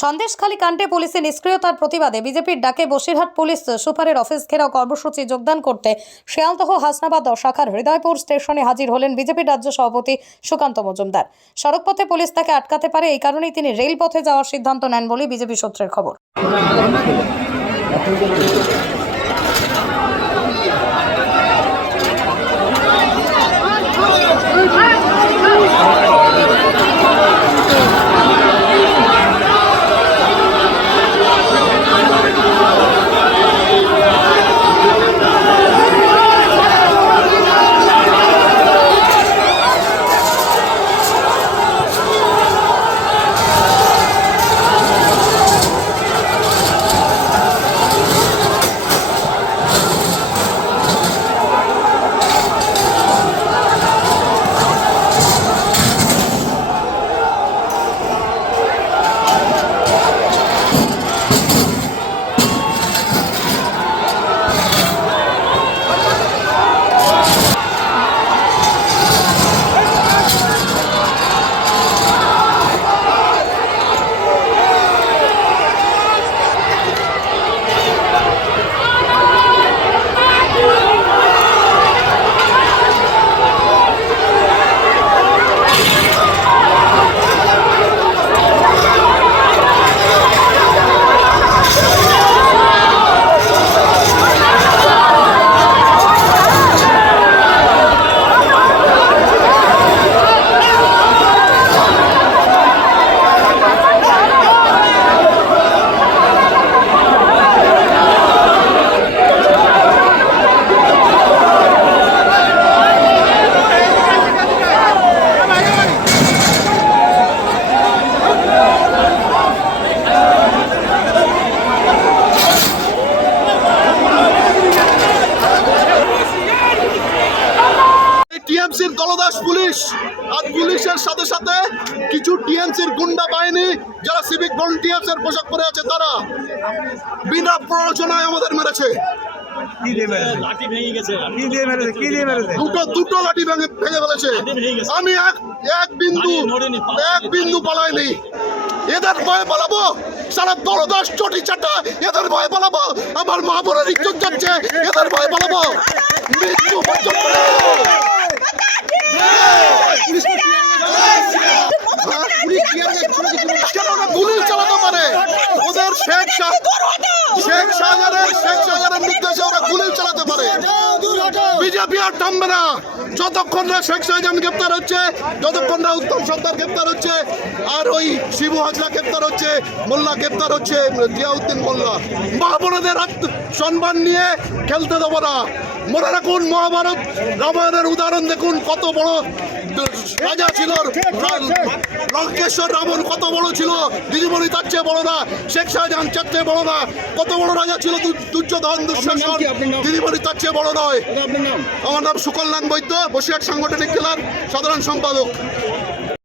সন্দেশখালী কাণ্ডে পুলিশের নিষ্ক্রিয়তার প্রতিবাদে বিজেপির ডাকে বসিরহাট পুলিশ সুপারের অফিস ঘেরাও কর্মসূচি যোগদান করতে শিয়ালদহ হাসনাবাদ শাখার হৃদয়পুর স্টেশনে হাজির হলেন বিজেপির রাজ্য সভাপতি সুকান্ত মজুমদার। সড়কপথে পুলিশ তাকে আটকাতে পারে, এই কারণেই তিনি রেলপথে যাওয়ার সিদ্ধান্ত নেন বলে বিজেপি সূত্রের খবর। টিএমসির দলদাস পুলিশ আর পুলিশের সাথে সাথে কিছু টিএমসির গুন্ডা বাহিনী যারা সিভিক ভলেন্টিয়ার্সের পোশাক পরে আছে, তারা বিনা প্ররোচনায় আমাদের মেরেছে। দুটো লাঠি ভেঙে ফেলেছে। আমি এক বিন্দু পালাইনি। এদের ভয়ে পালাবো? সারা দলদাস চটি চাটা এদের ভয়ে পালাবো? আমার মা বোনের ইজ্জত যাচ্ছে, এদের ভয়ে পালাবো? মৃত্যু পর্যন্ত গুলি চালাতে পারে। ওদের শেখ শাহজাহানের নির্দেশে ওরা গুলি চালাতে পারে। বিজেপি আর থামবে না যতক্ষণ না শেখ শাহজাহান গ্রেপ্তার হচ্ছে, যতক্ষণ না উত্তম সর্দার গ্রেপ্তার হচ্ছে, আর ওই শিবু হাজরা গ্রেপ্তার হচ্ছে, মোল্লা গ্রেপ্তার হচ্ছে, জিয়াউদ্দিন মোল্লা। মা বোনদের সম্মান নিয়ে খেলতে দেবো না। মনে রাখুন, মহাভারত রামায়ণের উদাহরণ দেখুন, কত বড় রাজা ছিল লঙ্কেশ্বর। রাবণ কত বড় ছিল, দিদিমণি তার চেয়ে বড় না, শেখ শাহজাহান তার চেয়ে বড় না। কত বড় রাজা ছিল দুর্যোধন, দুঃশাসন, দিদিমণি তার চেয়ে বড় নয়। আমার নাম সুকল্যাণ বৈদ্য, বসিরহাট সাংগঠনিক জেলার সাধারণ সম্পাদক।